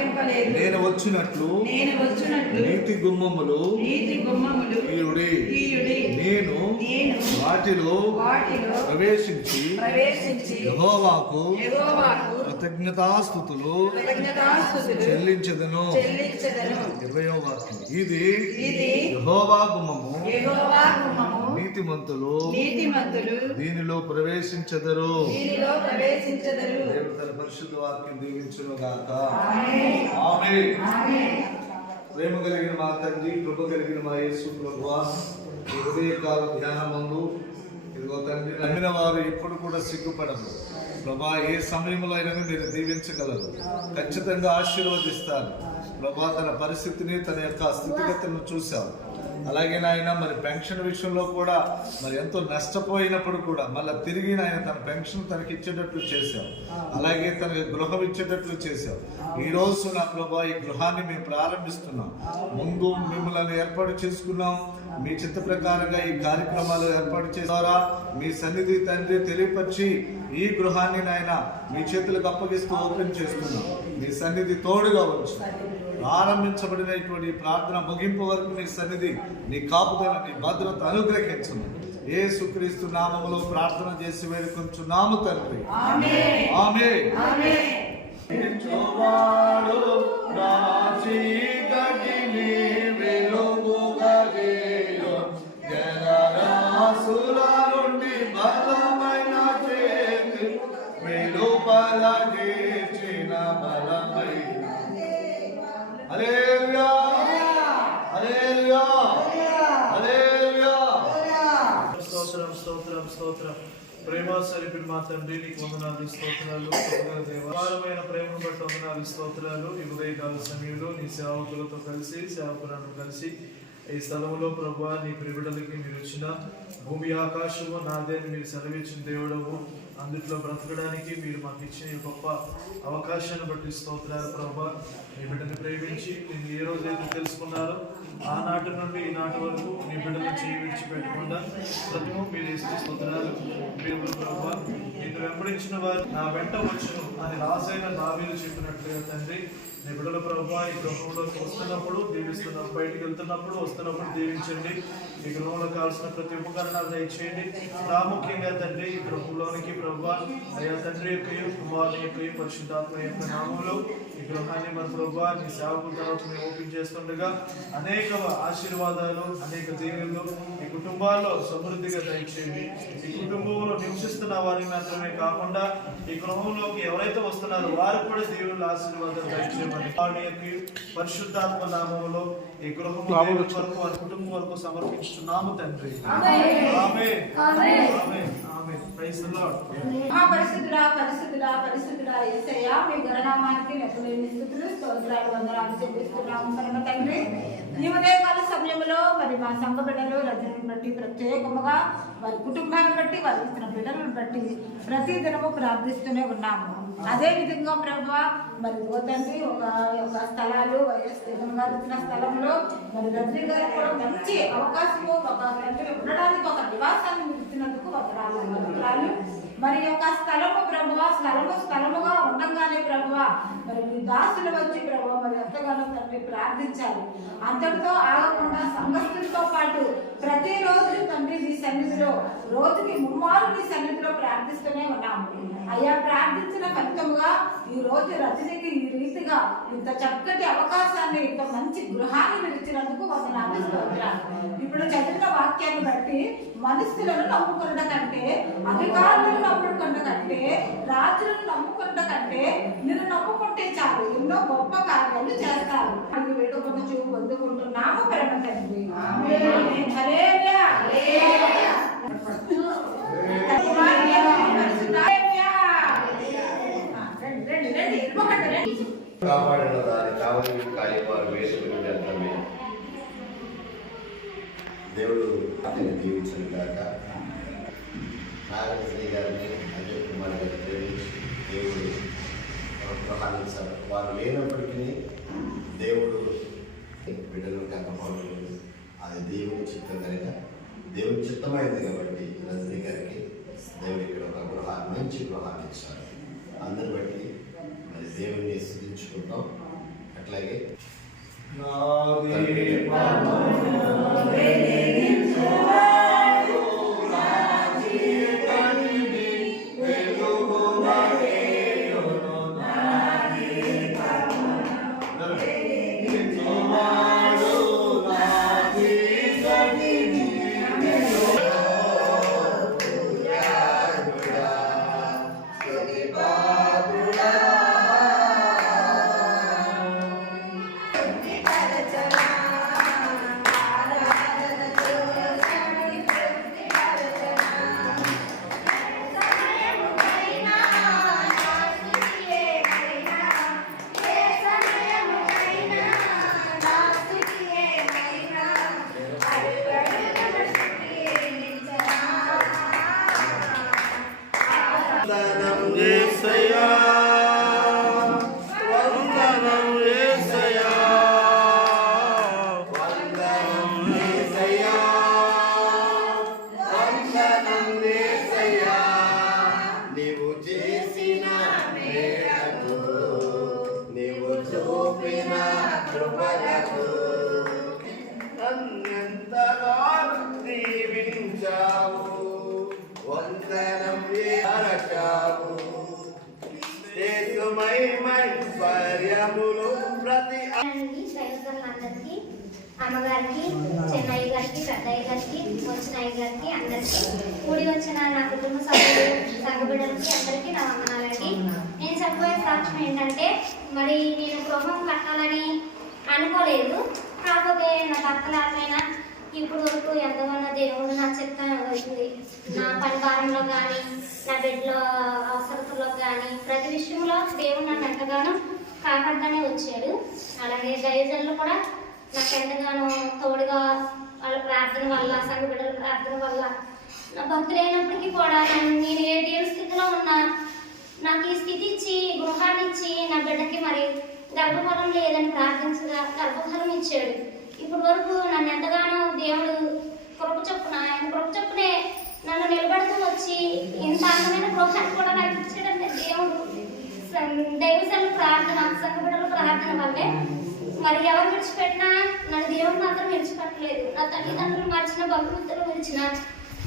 ఆలకింపలేదు. నేను వచ్చినట్లు నీతి గుమ్మములు తీయుడి. నేను వాటిలో ప్రవేశించి యెహోవాకు కృతజ్ఞతాస్తుతులు చెల్లించెదను. 20వ వాక్యం. ఇది యెహోవా గుమ్మము, నీతిమంతులు దీనిలో ప్రవేశించెదరు. దేవుడు తన పరిశుద్ధ వాక్యం దీవించును గాక. ఆమేన్. ప్రేమ కలిగిన మా తండ్రి, కృప కలిగిన మా యేసు ప్రభువా, ఈ ఉదయకాల ధ్యానమందు ఇదిగో తండ్రి, నమ్మిన వారు ఎప్పుడు కూడా సిగ్గుపడరు ప్రభా. ఏ సమయంలో అయినా మీరు దీవించగలరు, ఖచ్చితంగా ఆశీర్వదిస్తారు ప్రభా. తన పరిస్థితిని, తన యొక్క స్థితిగతులను చూశావు. అలాగే నాయన మరి పెన్షన్ విషయంలో కూడా మరి ఎంతో నష్టపోయినప్పుడు కూడా మళ్ళీ తిరిగి నాయన తన పెన్షన్ తనకి ఇచ్చేటట్లు చేశావు. అలాగే తనకి గృహం ఇచ్చేటట్లు చేశావు. ఈరోజు నా ప్రభా ఈ గృహాన్ని మేము ప్రారంభిస్తున్నాం. ముందు మిమ్మల్ని ఏర్పాటు చేసుకున్నాం. మీ చిత్త ప్రకారంగా ఈ కార్యక్రమాలు ఏర్పాటు చేస్తారా మీ సన్నిధి తండ్రి తెలియపరిచి ఈ గృహాన్ని నాయన మీ చేతులకు అప్పగిస్తూ ఓపెన్ చేస్తున్నాం. మీ సన్నిధి తోడుగా వచ్చి ప్రారంభించబడినటువంటి ప్రార్థన ముగింపు వరకు నీ సన్నిధి, నీ కాపుదల, నీ భద్రత అనుగ్రహించండి. యేసుక్రీస్తు నామములో ప్రార్థన చేసి వేడుకొంచున్నాము తండ్రి. ఆమేన్. స్తోత్రం. ప్రేమ సరిపిడి మా తండ్రి, నీకు వందనాలు, స్తోత్రాలు. అపారమైన ప్రేమను బట్టి వందనాలు, స్తోత్రాలు. ఈ ఉదయకాల సమయంలో నీ సేవకులతో కలిసి, సేవకులను కలిసి ఈ స్థలంలో ప్రభువా నీ ప్రిబిడలకి మీరు ఇచ్చిన భూమి ఆకాశము నాదే మీరు సెలవిచ్చిన దేవుడవు. అందుట్లో బ్రతకడానికి మీరు మాకు ఇచ్చిన గొప్ప అవకాశాన్ని బట్టి స్తోత్రాలు ప్రభువా. నీ బిడ్డని ప్రేమించి నేను ఏ రోజైతే తెలుసుకున్నారో ఆనాటి నుండి ఈనాటి వరకు నీ బిడ్డను చేయి విడిచిపెట్టకుండా ప్రతిమూ మీరు ఇస్తే స్తోత్రాలు. మీరు ప్రభువా నిన్ను వెంబడించిన వారు నా వెంట వచ్చును అని రాసైన దావీదు చెప్పినట్లుగా తండ్రి, నీ బిడ్డల ప్రభువా ఈ గృహంలోకి వస్తున్నప్పుడు దీవిస్తున్నప్పుడు, బయటికి వెళ్తున్నప్పుడు వస్తున్నప్పుడు దీవించండి. ఈ గృహంలో కావాల్సిన ప్రతి ఉపకరణాలు దయచేయండి. ప్రాముఖ్యంగా తండ్రి ఈ గృహంలోనికి ప్రభువా అయ్యా తండ్రి యొక్క కుమారుని యొక్క పరిశుద్ధాత్మ యొక్క నామంలో ఈ గృహాన్ని మన ప్రభువా నీ సేవకుల తర్వాత మేము ఓపెన్ చేస్తుండగా అనేక ఆశీర్వాదాలు, అనేక దీవెనలు ఈ కుటుంబాల్లో సమృద్ధిగా దయచేయండి. ఈ కుటుంబంలో నివసిస్తున్న వారికి మాత్రమే కాకుండా ఈ గృహంలోకి ఎవరైతే వస్తున్నారో వారికి కూడా దీవెనలు, ఆశీర్వాదాలు దయచేయండి. పరిశుద్ధాత్మ నామములో ఈ గృహం వరకు వారి కుటుంబం వరకు సమర్పించున్నాము తండ్రి. పరిశుద్ధుడా యేసయ్యా, మీ గణనామానికి లెక్కలేని స్తుతులు, స్తోత్రాలు, వందనాలు చెల్లిస్తున్నాము కనుక తండ్రి. ఈ ఉదయకాల సమయంలో మరి మా సంఘ బిడ్డలు రజని బట్టి ప్రత్యేకముగా వారి కుటుంబాన్ని బట్టి వారి ఇచ్చిన బిడ్డలను బట్టి ప్రతి దినము ప్రార్థిస్తూనే ఉన్నాము. అదే విధంగా ప్రభువా మరి తండ్రి ఒక స్థలాలు వైఎస్ జగన్ గారు ఇచ్చిన స్థలంలో మరి రజనీ గారు కూడా మంచి అవకాశము ఒక తండ్రి ఉండడానికి ఒక నివాసాన్ని ఇచ్చినందుకు వందనాలు. మరి యొక్క స్థలము ప్రభువా స్థలముగా ఉండగానే ప్రభువా మరి మీ దాసులు వచ్చి ప్రభువా మరి ఎంతగానో తండ్రి ప్రార్థించాలి. అంతటితో ఆగకుండా సంఘస్థులతో పాటు ప్రతిరోజు తండ్రి మీ సన్నిధిలో రోజుకి 3 మార్లు మీ సన్నిధిలో ప్రార్థిస్తూనే ఉన్నాము. అయ్యా ప్రార్థించిన ఫలితముగా ఈ రోజు రజనికి ఈ రీతిగా ఇంత చక్కటి అవకాశాన్ని, ఇంత మంచి గృహాన్ని నిలిచినందుకు వందనాలు, స్తోత్రాలు. ఇప్పుడు చదివిన వాక్యాన్ని బట్టి మనుషులను నమ్ముకున్న కంటే, అధికారులను నమ్ముకున్న కంటే, రాజులను నమ్ముకున్న కంటే నిన్ను నమ్ముకుంటే చాలు, ఎన్నో గొప్ప కార్యాలు చేస్తారు. అది వేడుకొని చూపు పొందుకుంటున్నాము ప్రేమ తండ్రి. కాపాడిన దాని కావలి కాయవారు వేసుకుని వ్యర్థమే. దేవుడు అతన్ని దీవించిన కాక నాగశ్రీ గారిని, అజయ్ కుమార్ గారిని ప్రేమించి దేవుడు ప్రోత్సాహించారు. వారు లేనప్పటికీ దేవుడు బిడ్డలు కాకపోవడం అది దేవుని చిత్తం కనుక దేవుని చిత్తమైంది కాబట్టి రజనీ గారికి దేవుడు ఇక్కడ ఒక గృహాన్ని, మంచి గృహాన్ని ఇచ్చారు. అందరి బట్టి మరి దేవుని స్తుతించుకుంటాం. అట్లాగే నీవు చేసిన మేరకు నీవు చూపిన కృపలకు నన్నెంతగానో దీవించావు, వందనం చేశావు. యేసుమహిమైశ్వర్యములు ప్రతి అందరికీ, అమ్మగారికి, చెన్నయ్య గారికి, పెద్దయ్య గారికి, వచ్చిన అయ్య గారికి, అందరికీ కూడి వచ్చిన నా కుటుంబ సభ్యులు, సంఘ బిడ్డలకి అందరికీ నా వందనాలండి. నేను చెప్పబోయే సాక్ష్యం ఏంటంటే, మరి నేను గృహం కట్టాలని అనుకోలేదు. కాకపోతే నా భర్త లేకపోయినా ఇప్పుడు వరకు ఎంతగానో దేవుడు నా చిత్తం అవుతుంది. నా పని భారంలో కానీ, నా బిడ్డలో అవసరతలో కానీ, ప్రతి విషయంలో దేవుడు నన్ను ఎంతగానో కాపాడుతూనే వచ్చాడు. అలాగే దైవజనులు కూడా నాకు ఎంతగానో తోడుగా వాళ్ళ ప్రార్థన వల్ల, సంఘ బిడ్డల ప్రార్థన వల్ల, నా భక్తులైనప్పటికీ కూడా నేను ఏ స్థితిలో ఉన్నా నాకు ఈ స్థితి ఇచ్చి, గృహాన్ని ఇచ్చి, నా బిడ్డకి మరి గర్భఫలం లేదని ప్రార్థించగా గర్భఫలం ఇచ్చాడు. ఇప్పటి వరకు నన్ను ఎంతగానో దేవుడు కృప చొప్పునే నన్ను నిలబడుతూ వచ్చి ఇంత అందమైన గృహాన్ని కూడా నాకు ఇచ్చాడంటే దేవుడు దైవజనుల ప్రార్థన, సంఘ బిడ్డల ప్రార్థన వల్లే. మరి ఎవరు విడిచిపెట్టినా నన్ను దేవుడు మాత్రం విడిచిపెట్టలేదు. నా తల్లిదండ్రులు మర్చిన, బంధుమిత్రులు విడిచిన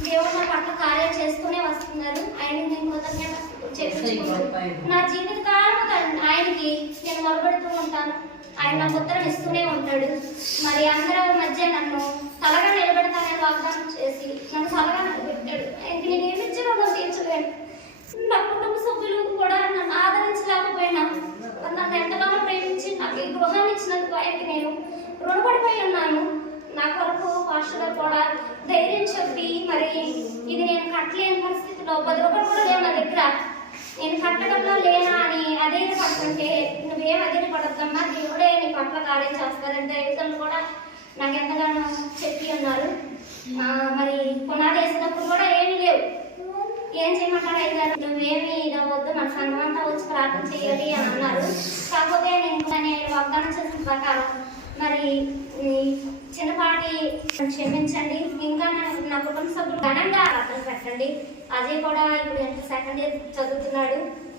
దేవుడు నా పట్ల కార్యాలు చేస్తూనే వస్తున్నారు. ఆయనకి నేను కృతజ్ఞత చెల్లించుకుంటూ నా జీవిత కాలం ఆయనకి నేను మొదలుపెడుతూ ఉంటాను. ఆయన నాకు ఉత్తరం ఇస్తూనే ఉంటాడు. మరి అందరి మధ్య నన్ను తలగా నిలబెడతానని వాగ్దానం చేసి నన్ను తలగా నిలబెట్టాడు. ఆయనకి నేను ఏమి ఇచ్చానో నాకు తీర్చలేను. నా కుటుంబ సభ్యులు కూడా నన్ను ఆదరించలేకపోయినా నన్ను ఎంతగానో ప్రేమించి నాకు ఈ గృహాన్ని ఇచ్చినందుకు ఆయనకి నేను రుణపడిపోయి ఉన్నాను. నా కొరకు పాస్టర్ కూడా ధైర్యం చెప్పి, మరి ఇది నేను కట్టలేని పరిస్థితిలో 10 రూపాయలు కూడా లేవు నా దగ్గర, నేను కట్టడంలో లేనా అని అధైర్యపడుతుంటే, నువ్వేం అధైర్యపడద్దమ్మా, దేవుడే నీ పట్ల కార్యం చేస్తారని దైవజనులు కూడా నాకు ఎంతగానో చెప్పి ఉన్నారు. మరి పునాది వేసినప్పుడు కూడా ఏమీ లేవు. ఏం చేయమంటారు అయ్యారు, నువ్వేమి ఇదవద్దు, మన సంఘం అంతా వచ్చి ప్రార్థన చేయాలి అని అన్నారు. కాకపోతే నేను వాగ్దానం చేసిన ప్రకారం మరి చిన్నపాటి క్షమించండి. ఇంకా నా కుటుంబ సభ్యులు ఘనంగా ప్రార్థన పెట్టండి. అజయ్ కూడా ఇప్పుడు ఎంత సెకండ్ ఇయర్ చదువుతున్నాడు.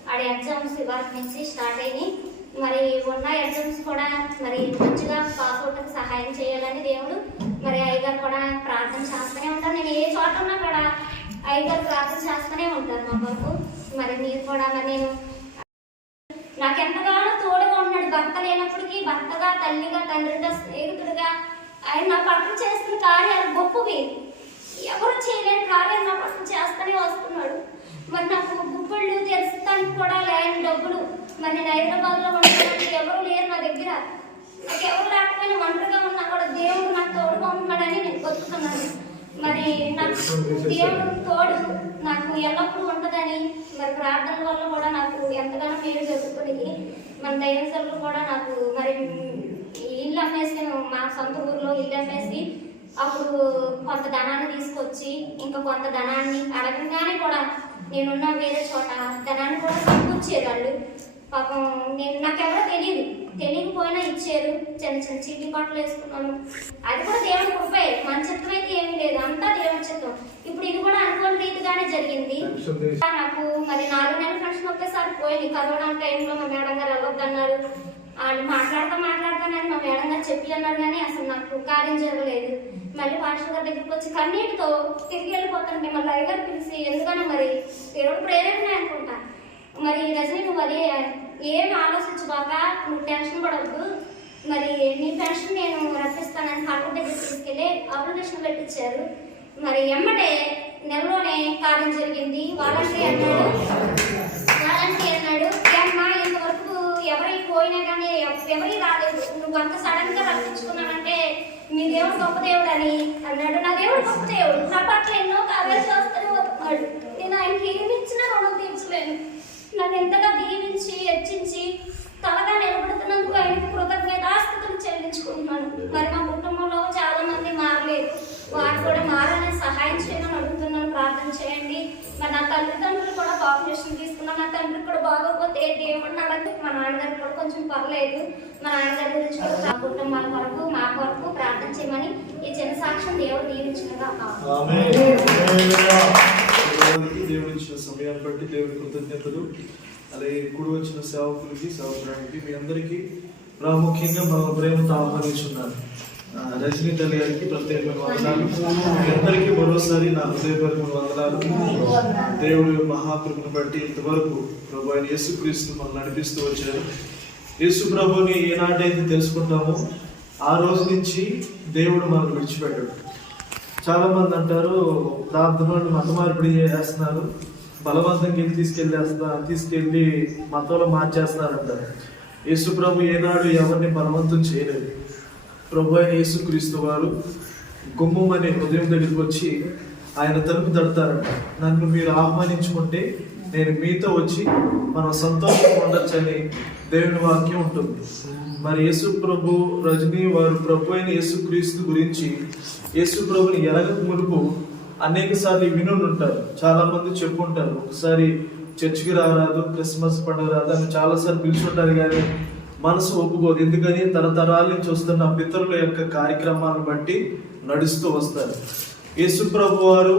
ఆడ ఎగ్జామ్స్ ఇవాళ నుంచి స్టార్ట్ అయ్యి, మరి ఉన్న ఎగ్జామ్స్ కూడా మరి మంచిగా పాస్ అవుట్కి సహాయం చేయాలని దేవుడు మరి అయ్యగారు కూడా ప్రార్థన చేస్తూనే ఉంటారు. నేను ఏ చోట ఉన్నా కూడా అయ్యగారు ప్రార్థన చేస్తూనే ఉంటారు మా కొరకు. మరి మీరు కూడా మరి నేను నాకు ఎంతగానో తోడుగా ఉన్నాడు. భర్త లేనప్పటికీ భర్తగా, తల్లిగా, తండ్రిగా, స్నేహితుడిగా ఆయన నా పట్ల చేస్తున్న కార్యాలు గొప్పవి. ఎవరు చేయలేని కార్యాలు నా పట్ల చేస్తూనే వస్తున్నాడు. మరి నాకు గుప్పెళ్ళు తెరుస్తానికి కూడా లేని డబ్బులు, మరి నేను హైదరాబాద్లో ఉండడానికి ఎవరు లేరు నా దగ్గర. నాకు ఎవరు లేకపోయినా ఒంటరిగా ఉన్నా కూడా దేవుడు నాకు తోడుగా ఉన్నాడని నేను బతుకుతున్నాను. మరి నాకు దేవుడు తోడు నాకు ఎల్లప్పుడూ ఉంటుందని మరి ప్రార్థన వల్ల కూడా నాకు ఎంతగానో మేలు జరుగుతుంది. మన దైవజనులు కూడా నాకు మరి ఇల్లు అమ్మేసి, మా సొంత ఊర్లో ఇల్లు అమ్మేసి అప్పుడు కొంత ధనాన్ని తీసుకొచ్చి ఇంకా కొంత ధనాన్ని అడగగానే కూడా నేనున్న వేరే చోట ధనాన్ని కూడా సమకూర్చారు వాళ్ళు. పాపం నాకెవరో తెలియకపోయినా ఇచ్చారు. చిన్న చిన్న చీటీ పాటలు వేసుకున్నాను. అది కూడా దేవుని కృపే, మన చిత్తం అయితే ఏమీ లేదు, అంతా దేవుని చిత్తం. ఇప్పుడు ఇది కూడా అనుకోని రీతిగానే జరిగింది. నాకు మరి 4 నెలల ఫంక్షన్ ఒకేసారి పోయింది. కరోనా టైంలో మా మేడం గారు వెళ్ళొద్దన్నారు. వాళ్ళు మాట్లాడతా చెప్పి అన్నాడు కానీ అసలు నాకు కార్యం జరగలేదు. మళ్ళీ పాస్టర్ గారి దగ్గరికి వచ్చి కన్నీటితో తిరిగి వెళ్ళిపోతుంటే మళ్ళీ అయ్యగారు పిలిచి ఎందుకన్నా మరి దేవుడు ప్రేరణ అనుకుంటా, మరి రజని నువ్వు అది ఏం ఆలోచించబాక, నువ్వు టెన్షన్ పడవద్దు, మరి నీ టెన్షన్ నేను రప్పిస్తానని హాస్పిటల్ దగ్గర తీసుకెళ్ళి అప్లికేషన్ పెట్టించారు. మరి ఎమ్మటే నెలలోనే కార్యం జరిగింది. వాలంటీర్ అన్నాడు ఏమ్మా ఇంతవరకు ఎవరికి పోయినా కానీ ఎవరికి రాలేదు, నువ్వు అంత సడన్ గా రప్పించుకున్నానంటే మీ దేవుడు గొప్ప దేవుడు అని అన్నాడు. నా దేవుడు గొప్ప దేవుడు, నా పట్ల ఎన్నో కార్యాలు చేస్తూనే వస్తున్నాడు. నేను ఆయనకి ఏమి ఇచ్చినా రుణం తీర్చలేను. నన్ను ఎంతగా దీవించి హెచ్చించి తలగా నిలబడుతున్నందుకు ఆయనకు కృతజ్ఞతాస్థుతులు చెల్లించుకుంటున్నాను. మరి మా కుటుంబంలో చాలా మంది మారలేదు, వారు కూడా మారాలని సహాయం చేయమని అడుగుతున్నాను, ప్రార్థన చేయండి. మరి నా తల్లిదండ్రులు కూడా ఆపరేషన్ తీసుకున్నాను, నా తండ్రికి కూడా బాగోపోతే దేవుడిని అడగదు. మా నాన్నగారికి కూడా కొంచెం పర్లేదు, మా నాన్నగారి గురించి కూడా మా కుటుంబాల కొరకు మా కొరకు ప్రార్థన చేయమని ఈ చిన్న సాక్ష్యం దేవుడు దీవించినగా దేవుడు ఇచ్చిన సమయాన్ని బట్టి దేవుడి కృతజ్ఞతలు. అలాగే కూడి వచ్చిన సేవకులకి సేవకురానికి మీ అందరికీ ప్రాముఖ్యంగా మా ప్రేమతో ఆహ్వానించున్నాను. రజనీ తల్లి గారికి ప్రత్యేకమైన వందనాలు. మీ అందరికీ మరోసారి నా హృదయపూర్వక వందనాలు. దేవుడి మహాకృపను బట్టి ఇంతవరకు ప్రభు అయిన యేసుక్రీస్తు మనం నడిపిస్తూ వచ్చారు. యేసు ప్రభుని ఏనాటైతే తెలుసుకుంటామో ఆ రోజు నుంచి దేవుడు మనం విడిచిపెట్టాడు. చాలా మంది అంటారు ప్రార్థనలు మత మార్పిడి చేస్తున్నారు, బలవంతంగా తీసుకెళ్ళి మతంలో మార్చేస్తున్నారు అంటారు. యేసు ప్రభు ఏనాడు ఎవరిని బలవంతం చేయలేదు. ప్రభు అయిన యేసుక్రీస్తు వారు గుమ్మం అనే హృదయం దగ్గరికి వచ్చి ఆయన తలుపు తడతారంట. నన్ను మీరు ఆహ్వానించుకుంటే నేను మీతో వచ్చి మనం సంతోషంగా ఉండొచ్చని దేవుని వాక్యం ఉంటుంది. మరి యేసు ప్రభు రజనీ వారు ప్రభు అయిన యేసుక్రీస్తు గురించి యేసు ప్రభుని ఎలాగ మునుపు అనేక సార్లు వినుంటారు. చాలా మంది చెప్పుంటారు, ఒకసారి చర్చికి రారాదు, క్రిస్మస్ పండుగ రాదు అని చాలాసార్లు పిలుచుంటారు, కానీ మనసు ఒప్పుకోదు. ఎందుకని తరతరాల నుంచి వస్తున్న పితరుల యొక్క కార్యక్రమాలను బట్టి నడుస్తూ వస్తారు. యేసు ప్రభు వారు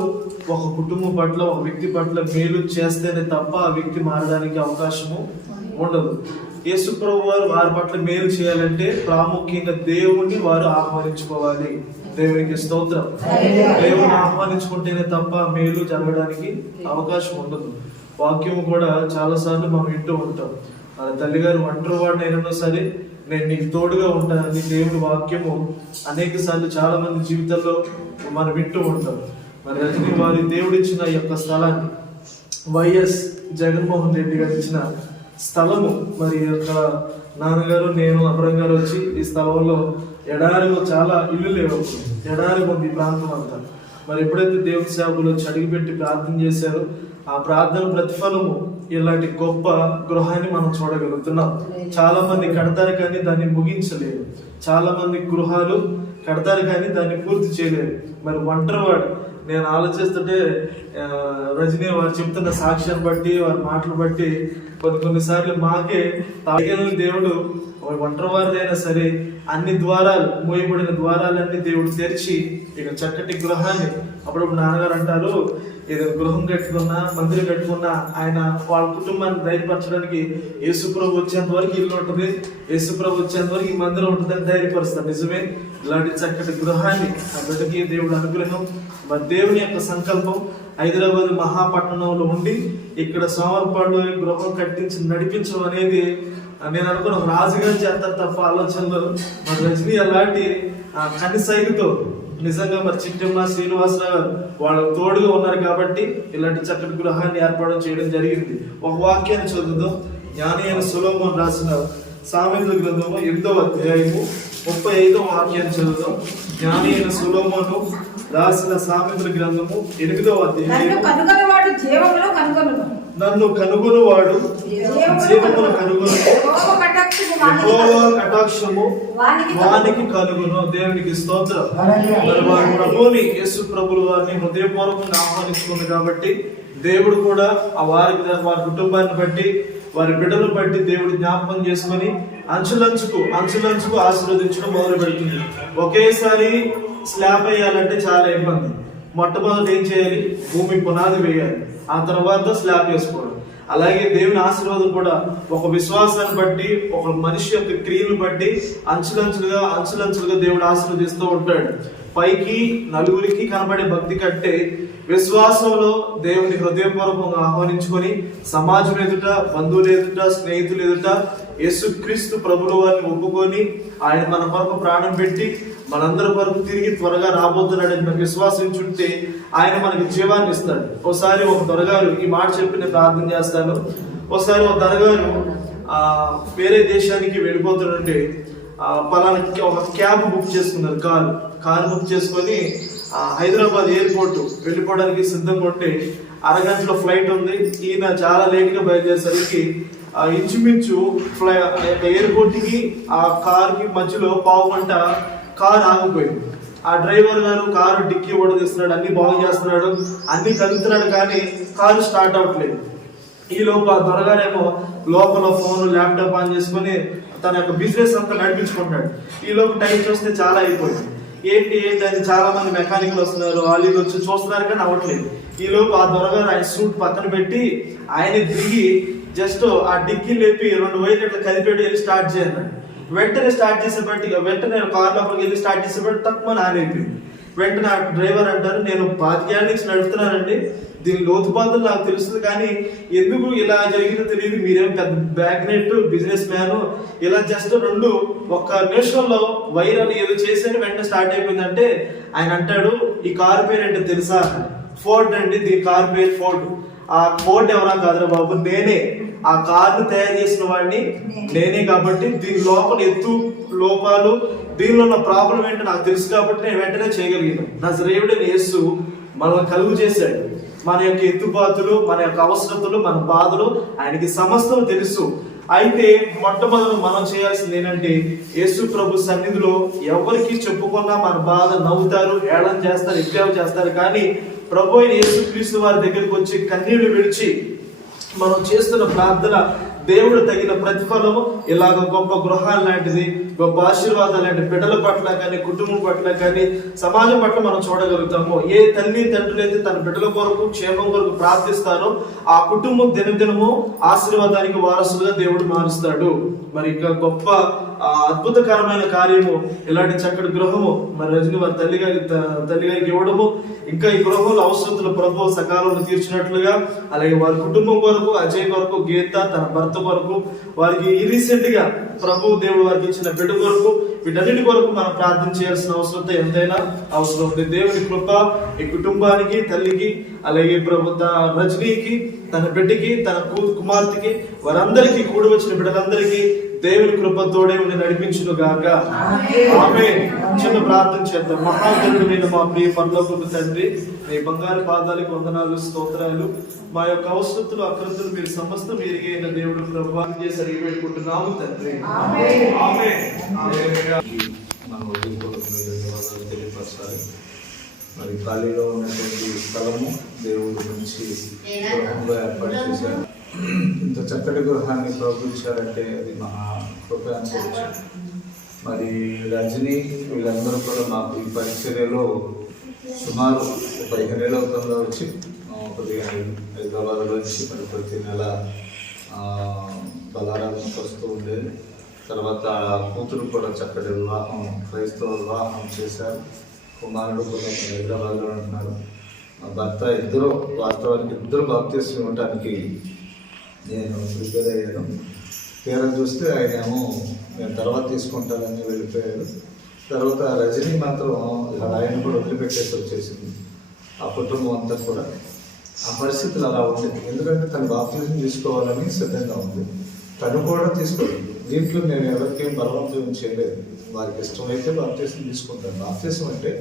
ఒక కుటుంబం పట్ల ఒక వ్యక్తి పట్ల మేలు చేస్తేనే తప్ప ఆ వ్యక్తి మారడానికి అవకాశము ఉండదు. యేసు ప్రభు వారు వారి పట్ల మేలు చేయాలంటే ప్రాముఖ్యంగా దేవుణ్ణి వారు ఆహ్వానించుకోవాలి. దేవునికి స్తోత్రం. దేవుని ఆహ్వానించుకుంటేనే తప్ప మేలు జరగడానికి అవకాశం ఉండదు. వాక్యము కూడా చాలా సార్లు మనం వింటూ ఉంటాం. తల్లిగారు ఒంటరి వాడిని అయినా సరే నేను నీకు తోడుగా ఉంటానని దేవుని వాక్యము అనేక సార్లు చాలా మంది జీవితంలో మనం వింటూ ఉంటాం. మరి రజనీ వారి దేవుడు ఇచ్చిన ఈ యొక్క స్థలాన్ని వైఎస్ జగన్మోహన్ రెడ్డి గారు ఇచ్చిన స్థలము, మరి యొక్క నాన్నగారు నేను అమరం గారు వచ్చి ఈ స్థలంలో ఎడారిలో చాలా ఇల్లు లేవు, ఎడారి ఉంది ఈ ప్రాంతం అంతా. మరి ఎప్పుడైతే దేవుని సేవకులు వచ్చి అడిగిపెట్టి ప్రార్థన చేశారో ఆ ప్రార్థన ప్రతిఫలము ఇలాంటి గొప్ప గృహాన్ని మనం చూడగలుగుతున్నాం. చాలా మంది కడతారు కానీ దాన్ని ముగించలేరు, చాలా మంది గృహాలు కడతారు కానీ దాన్ని పూర్తి చేయలేరు. మరి ఒంటరివాడు నేను ఆలోచిస్తుంటే రజనీ వారు చెప్తున్న సాక్ష్యాన్ని బట్టి వారి మాటలు బట్టి కొన్నిసార్లు మాకే తాగిన దేవుడు ఒంటరివారిదైనా సరే అన్ని ద్వారాలు మోయబడిన ద్వారాలన్నీ దేవుడు తెరిచి ఇక చక్కటి గృహాన్ని, అప్పుడప్పుడు నాన్నగారు అంటారు ఏదైనా గృహం కట్టుకున్నా మందిరం కట్టుకున్నా ఆయన వాళ్ళ కుటుంబాన్ని ధైర్యపరచడానికి యేసుప్రభు వచ్చేంత వరకు ఇల్లు ఉంటుంది, యేసుప్రభు వచ్చేంత వరకు ఈ మందిరం ఉంటుందని ధైర్యపరుస్తారు. నిజమే, ఇలాంటి చక్కటి గృహాన్ని ఆ బిడ్డకి దేవుడు అనుగ్రహం. మరి దేవుని యొక్క సంకల్పం హైదరాబాద్ మహాపట్టణంలో ఉండి ఇక్కడ సోమరపాడు గృహం కట్టించి నడిపించడం అనేది నేను అనుకున్న రాజుగారు చేస్తారు తప్ప ఆలోచనలు. మరి రజనీ అలాంటి కనిసైగుతో నిజంగా మరి చిట్టమ్మ శ్రీనివాసరావు గారు వాళ్ళకు తోడుగా ఉన్నారు కాబట్టి ఇలాంటి చక్కటి గృహాన్ని ఏర్పాటు చేయడం జరిగింది. ఒక వాక్యాన్ని చదువుదాం. జ్ఞాని అయిన సొలొమోను రాసిన సామెతల గ్రంథము 8వ అధ్యాయము 35వ వాక్యాన్ని చదువుదాం. జ్ఞాని అయిన సొలొమోను రాసిన సామెతల గ్రంథము 8వ అధ్యాయం. నన్ను కనుగొనువాడు జీవమును కనుగొను, కటాక్షము వానికి కలుగును. దేవునికి స్తోత్రం. మరి వారి ప్రభువుని యేసు ప్రభులు వారిని హృదయపూర్వకంగా ఆహ్వానించుకుంది కాబట్టి దేవుడు కూడా వారి కుటుంబాన్ని బట్టి వారి బిడ్డను బట్టి దేవుడు జ్ఞాపకం చేసుకొని అంచులంచుకు ఆశీర్వదించడం మొదలు పెడుతుంది. ఒకేసారి స్లాబ్ వేయాలంటే చాలా ఇబ్బంది. మొట్టమొదటి ఏం చేయాలి? భూమి పునాది వేయాలి, ఆ తర్వాత స్లాబ్ వేసుకోవడం. అలాగే దేవుని ఆశీర్వాదం కూడా ఒక విశ్వాసాన్ని బట్టి, ఒక మనిషి యొక్క క్రియను బట్టి అంచులంచులుగా దేవుడు ఆశీర్వదిస్తూ ఉంటాడు. పైకి నలుగురికి కనబడే భక్తి కంటే విశ్వాసంలో దేవుని హృదయపూర్వకంగా ఆహ్వానించుకొని సమాజం ఎదుట, బంధువులు ఎదుట, స్నేహితులు ఎదుట యేసుక్రీస్తు ప్రభుల వారిని ఒప్పుకొని ఆయన మన కొరకు ప్రాణం పెట్టి మనందరి కొరకు తిరిగి త్వరగా రాబోతున్నాడని మనం విశ్వాసించుంటే ఆయన మనకి జీవాన్ని ఇస్తాడు. ఒకసారి ఒక దొరగారు ఈ మాట చెప్పి నేను ప్రార్థన చేస్తాను. ఒకసారి ఒక దొరగారు వేరే దేశానికి వెళ్ళిపోతుంటే పలానా ఒక క్యాబ్ బుక్ చేసుకున్నారు. కారు బుక్ చేసుకొని హైదరాబాద్ ఎయిర్పోర్ట్ వెళ్ళిపోవడానికి సిద్ధంగా ఉంటే అరగంటలో ఫ్లైట్ ఉంది. ఈయన చాలా లేట్గా బయలుదేరేసరికి ఇంచుమించు ఎయిర్పోర్ట్ కి ఆ కార్కి మధ్యలో పావు గంట కారు ఆగిపోయింది. ఆ డ్రైవర్ గారు కారు డిక్కీ ఓడదీస్తున్నాడు, అన్ని బాగు చేస్తున్నాడు, అన్ని కలుపుతున్నాడు, కానీ కారు స్టార్ట్ అవ్వట్లేదు. ఈ లోపు ఆ దొరగారేమో లోపల ఫోన్, ల్యాప్టాప్ ఆన్ చేసుకుని తన యొక్క బిజినెస్ అంతా నడిపించుకుంటాడు. ఈ లోపు టైం చూస్తే చాలా అయిపోయింది. ఏంటి అని చాలా మంది మెకానికల్ వస్తున్నారు, వాళ్ళు వచ్చి చూస్తున్నారు, కానీ అవ్వట్లేదు. ఈ లోపు ఆ దొరగారు ఆయన సూట్ పక్కన పెట్టి ఆయన దిగి జస్ట్ ఆ డిక్కీ లేపి 2 వైర్లు ఇట్లా కలిపేటి వెళ్ళి స్టార్ట్ చేయాలి. వెంటనే స్టార్ట్ చేసేపట్టి వెంటనే కార్ లోపలికి వెళ్ళి స్టార్ట్ చేసేపట్టి తక్కువ ఆన్ అయిపోయింది. వెంటనే ఆ డ్రైవర్ అంటారు, నేను 25 ఏళ్ళ నుంచి నడుపుతున్నానండి, దీని లోతుపాతులు నాకు తెలుస్తుంది, కానీ ఎందుకు ఇలా జరిగిందో తెలియదు. మీరేం పెద్ద బ్యాగ్నెట్ బిజినెస్ మ్యాన్, ఇలా జస్ట్ 1 నిమిషంలో వైర్ అని ఏదో చేసేది వెంటనే స్టార్ట్ అయిపోయిందంటే ఆయన అంటాడు, ఈ కారు పేరు ఏంటో తెలుసా? ఫోర్డ్ అండి, దీని కారు పేరు ఫోర్డ్. ఆ ఫోర్డ్ ఎవరా కాదురా బాబు, నేనే. ఆ కారును తయారు చేసిన వాడిని నేనే, కాబట్టి దీని లోపల ఎత్తు లోపాలు, దీనిలో ఉన్న ప్రాబ్లం ఏంటో నాకు తెలుసు, కాబట్టి నేను వెంటనే చేయగలిగాను. నజరేయుడైన యేసు మనల్ని కలుగు చేశాడు. మన యొక్క ఎత్తుబాతులు, మన యొక్క అవసరతలు, మన బాధలు ఆయనకి సమస్తం తెలుసు. అయితే మొట్టమొదటి మనం చేయాల్సింది ఏంటంటే యేసు ప్రభు సన్నిధిలో ఎవరికి చెప్పుకున్నా మన బాధ నవ్వుతారు, ఏళన చేస్తారు, ఎగ్జామ్ చేస్తారు, కానీ ప్రభు అయిన యేసుక్రీస్తు వారి దగ్గరికి వచ్చి కన్నీళ్లు విడిచి మనం చేస్తున్న ప్రార్థన దేవుడు తగిన ప్రతిఫలము ఇలాగ గొప్ప గృహాలు లాంటిది, గొప్ప ఆశీర్వాదాలు లాంటి బిడ్డల పట్ల కానీ, కుటుంబం పట్ల కానీ, సమాజం పట్ల మనం చూడగలుగుతాము. ఏ తల్లి తండ్రులు అయితే తన బిడ్డల కొరకు, క్షేమం కొరకు ప్రార్థిస్తారో ఆ కుటుంబం దినదినము ఆశీర్వాదానికి వారసులుగా దేవుడు మారుస్తాడు. మరి ఇంకా గొప్ప అద్భుతకరమైన కార్యము ఇలాంటి చక్కటి గృహము మరి రజని వారి తల్లిగారికి ఇవ్వడము, ఇంకా ఈ గృహంలో అవసరతలు ప్రభు సకాలంలో తీర్చినట్లుగా, అలాగే వారి కుటుంబం కొరకు, అజయ్ కొరకు, గీత తన భర్త కొరకు, వారికి రీసెంట్ గా ప్రభు దేవుడు వారికి ఇచ్చిన బిడ్డ కొరకు, వీటన్నిటి కొరకు మనం ప్రార్థన చేయాల్సిన అవసరం ఎంతైనా అవసరం ఉంది. దేవుని కృప ఈ కుటుంబానికి, తల్లికి, అలాగే ప్రభు రజనీకి, తన బిడ్డకి, తన కుమార్తెకి, వారందరికీ కూడి వచ్చిన బిడ్డలందరికీ దేవుని కృప తోడే ఉండి నడిపించును గాక. ఆమేన్. చిన్న ప్రార్థన చేద్దాం. మహాగణుడైన మా ప్రియ పరలోకపు తండ్రి, మీ బంగారు పాదాలకు వందనాలు, స్తోత్రాలు. మా యొక్క అవసరతలు, అక్రతులు మీరు సమస్తం ఎరిగైన దేవుడు ప్రభు చేసి అడిగి పెట్టుకుంటున్నాము తండ్రి. తెలియపరచాలి. మరి ఖాళీలో ఉన్నటువంటి స్థలము దేవుడు నుంచి ఏర్పాటు చేశారు. ఇంత చక్కటి గృహాన్ని ప్రభుత్వాలంటే అది మహా కృప అనుకోవచ్చు. మరి రజని వీళ్ళందరూ కూడా మాకు ఈ పరిచర్యలో సుమారు 15 ఏళ్ళ అవుతుందో వచ్చి కొద్దిగా హైదరాబాద్లో వచ్చి మరి ప్రతి నెల బలారానికి వస్తూ ఉండేది. తర్వాత కూతురు కూడా చక్కటి వివాహం, క్రైస్తవ వివాహం చేశారు. కుమారుడు కూడా హైదరాబాద్లో ఉంటున్నారు. మా భర్త ఇద్దరు, వాస్తవానికి ఇద్దరు బాప్తిస్మం ఇవ్వడానికి నేను ప్రిపేర్ అయ్యాను. తీరా చూస్తే ఆయనేమో నేను తర్వాత తీసుకుంటానని వెళ్ళిపోయారు. తర్వాత రజనీ మాత్రం ఆయన కూడా వదిలిపెట్టేసి వచ్చేసింది. ఆ కుటుంబం అంతా కూడా ఆ పరిస్థితులు అలా ఉండేది. ఎందుకంటే తను బాప్తిజం తీసుకోవాలని సిద్ధంగా ఉంది. తను కూడా తీసుకోలేదు. దీంట్లో నేను ఎవరికేం బలవంతం చేయలేదు. వారికి ఇష్టమైతే బాప్తిజం తీసుకుంటాను. బాప్తిజం అంటే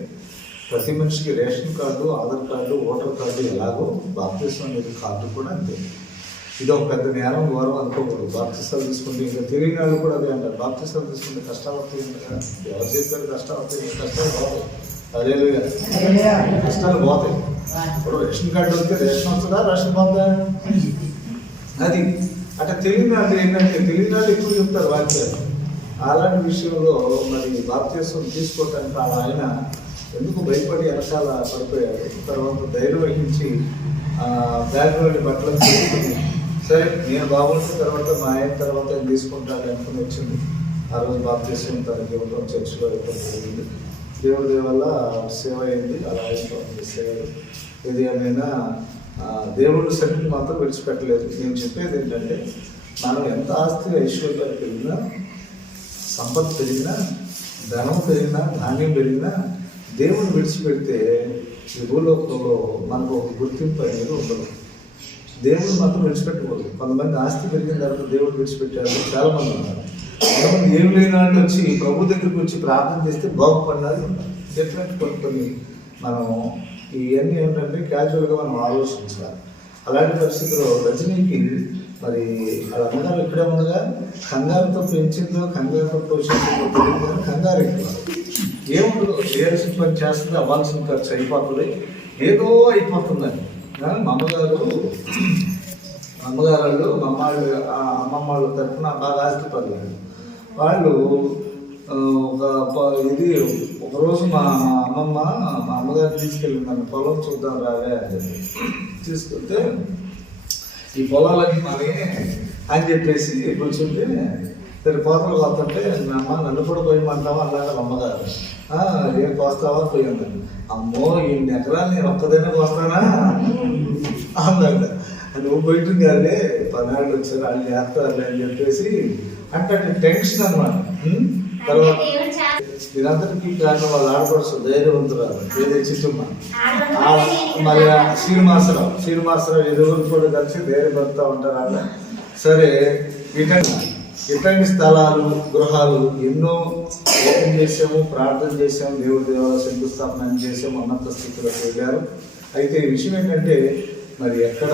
ప్రతి మనిషికి ration card, Aadhaar card, voter card ఎలాగో బాప్తిజం అనేది కార్డు కూడా అంతే. ఇది ఒక పెద్ద నేరం, ఘోరం అనుకోకూడదు. బాప్తిసాలు తీసుకుంటే ఇంకా తెలియని వాళ్ళు కూడా అదే అంటారు, బాప్తిసాలు తీసుకుంటే కష్టాలు వస్తాయి కదా. ఎవరు చెప్పారు కష్టాలు వస్తాయి? కష్టాలు పోతాయి. అదే కష్టాలు పోతాయి. ఇప్పుడు రేషన్ కార్డు వస్తే రేషన్ వస్తుందా, రేషన్ పోతుందా? అది అంటే తెలియని వాళ్ళు ఏంటంటే తెలియని వాళ్ళు ఎక్కువ చెప్తారు వాక్యాలు. అలాంటి విషయంలో మరి బాప్తిసం తీసుకోవటానికి ఆయన ఎందుకు భయపడి వెనకాల పడిపోయారు. తర్వాత ధైర్యం వహించి బ్యాగ్లోని బట్టలను సరే నేను బాగుంటున్న తర్వాత మా ఆయన తర్వాత ఆయన తీసుకుంటాను అనుకుని వచ్చింది. ఆ రోజు బాప్తీసం తనకి ఇవ్వడం చర్చిలో ఇవ్వడం జరిగింది. దేవుడి దయ వల్ల సేవ అయింది. అలా అయిపోతుంది సేవలు. ఏది ఏమైనా దేవుడి సన్నిధిని మాత్రం విడిచిపెట్టలేదు. నేను చెప్పేది ఏంటంటే, మనం ఎంత ఆస్తి ఐశ్వర్యాలు పెరిగినా, సంపద పెరిగినా, ధనం పెరిగినా, ధాన్యం పెరిగినా, దేవుడిని విడిచిపెడితే ఈ భూలోకంలో మనకు ఒక గుర్తింపు అనేది ఉండదు. దేవుడు మాత్రం విడిచిపెట్టకూడదు. కొంతమంది ఆస్తి పెరిగిన తర్వాత దేవుడు విడిచిపెట్టారు చాలామంది ఉన్నారు. కొంతమంది ఏం లేని వాళ్ళు వచ్చి ప్రభు దగ్గరికి వచ్చి ప్రార్థన చేస్తే బాగుపడాలి ఉన్నారు. డిఫరెంట్ కొన్ని మనం ఇవన్నీ ఏంటంటే క్యాజువల్గా మనం ఆలోచించాలి. అలాంటి పరిస్థితుల్లో రజనీకి మరి వాళ్ళ అమ్మగారు ఇక్కడే ఉండగా కంగారుతో పెంచిందో కంగారుతో పోషించిందో తెలియదు కానీ కంగారు ఎక్కువ. ఏముండదు, చేయాల్సిన పని చేస్తుంది, అవ్వాల్సిన ఖర్చు అయిపోతుంది, ఏదో అయిపోతుందని. మా అమ్మగారు అమ్మమ్మ వాళ్ళ తరఫున బాగా ఆస్తి పడలేదు. వాళ్ళు ఒకరోజు మా అమ్మగారు తీసుకెళ్ళింది, నన్ను పొలం చూద్దాం రావే అని తీసుకెళ్తే ఈ పొలాలన్నీ మరి అని చెప్పేసి కూర్చుంటే సరే కోతలు కోస్తుంటే అమ్మ నన్ను కూడా పోయమంటావా అన్నాడు అమ్మగారు. ఏం కోస్తావా పోయింది. అమ్మో 8 ఎకరాలు నేను ఒక్కదైనా కోస్తానా అన్నాడు. నువ్వు పోయిటుంది కానీ 10 ఏళ్ళు వచ్చారు వాళ్ళు చేస్తారులే అని చెప్పేసి అంటే టెన్షన్ అన్నమాట. తర్వాత వీరందరికీ కారణం వాళ్ళ ఆడపడుచు ధైర్యవంతురాలు ఏదే చిట్టుమ్మ, మరి శ్రీనివాసరావు ఎదురు కూడా కలిసి ధైర్యపడుతూ ఉంటారు అలా. సరే ఇట్లాంటి స్థలాలు గృహాలు ఎన్నో ఓపెన్ చేసాము, ప్రార్థన చేసాము, దేవుడి దేవాలయ శంకుస్థాపన చేసాము, ఉన్నత స్థితిలో వెళ్ళారు. అయితే ఈ విషయం ఏంటంటే మరి ఎక్కడ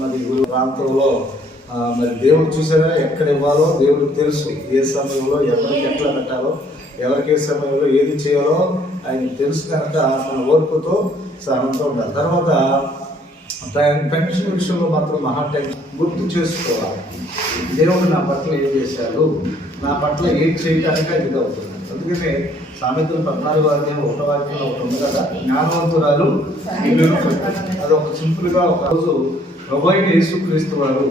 మరి ప్రాంతంలో మరి దేవుడు చూసారా ఎక్కడ ఇవ్వాలో దేవుడికి తెలుసు. ఏ సమయంలో ఎవరికి ఎట్లా పెట్టాలో, ఎవరికి ఏ సమయంలో ఏది చేయాలో ఆయన తెలుసు కనుక మన ఓర్పుతో సహనంతో ఉండాలి. తర్వాత పెన్షన్ విషయంలో మాత్రం మహా టెన్షన్ గుర్తు చేసుకోవాలి. దేవుడు నా పట్ల ఏం చేశాడు, నా పట్ల ఏం చేయటానికి అది అవుతుంది. అందుకనే సామెతలు 14 వాక్యంలో ఒకటి ఉంది కదా, జ్ఞానవంతురాలు అది ఒక సింపుల్గా ఒక రోజు ప్రభువైన యేసుక్రీస్తు వారు